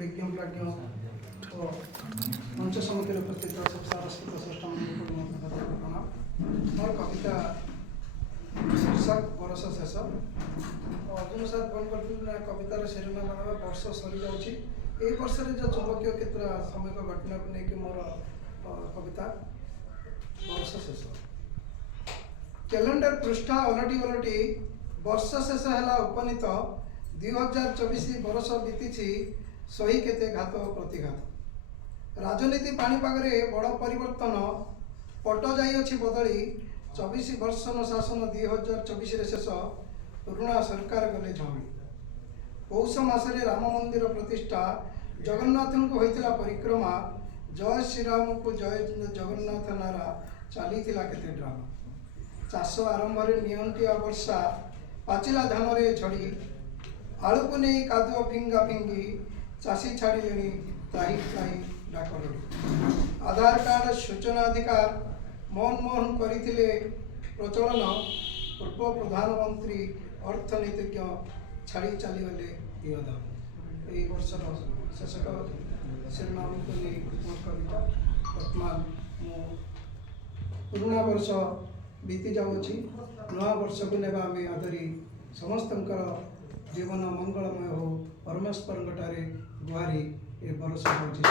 विज्ञ प्राज्ञ और मंच समिति उपस्थित सारस्वत श्रेष्ठ मोर कविता शीर्षक बरस शेष अर्जुन सर फोन कर कवितार शिरोनाम वर्ष सरी जाऊँगी यही वर्ष जो चुंबकीय क्षेत्र सामयिक घटना को लेकिन मोर कविता वर्ष शेष कैलेंडर पृष्ठा ओलटी ओलटी वर्ष शेष है उपनीत 2024 बरस बीती सही केते घात प्रतिघात राजनीति पाणीपाग बड़ परिवर्तन पट जाइए बदली 24 वर्ष शासन 2024 शेष पुराणा सरकार गले झमी पौष मसरे राम मंदिर प्रतिष्ठा जगन्नाथ को होता परिक्रमा जय श्रीराम को जय जगन्नाथ नारा चली केते ड्रामा चाष आरंभ नियंटिया वर्षा पाचिला धान झड़ी आलू को नहीं कादुआ फिंगा फिंगी चाषी छाड़े त्राही त्राही डाकरड़ी आधार कार्ड सूचनाधिकार मनमोहन करते प्रचलन पूर्व प्रधानमंत्री अर्थनीतिज्ञ छाड़ी चलीगले योदाम यही वर्षर शेष शिरोनाम को नहीं मोर कविता वर्तमान मु पुराणा वर्ष बीती जाऊँगी नवा वर्ष को नेबा आम आदरी समस्तंकर जीवन मंगलमय हो परमेश्वर गुहारी ए बरस होची।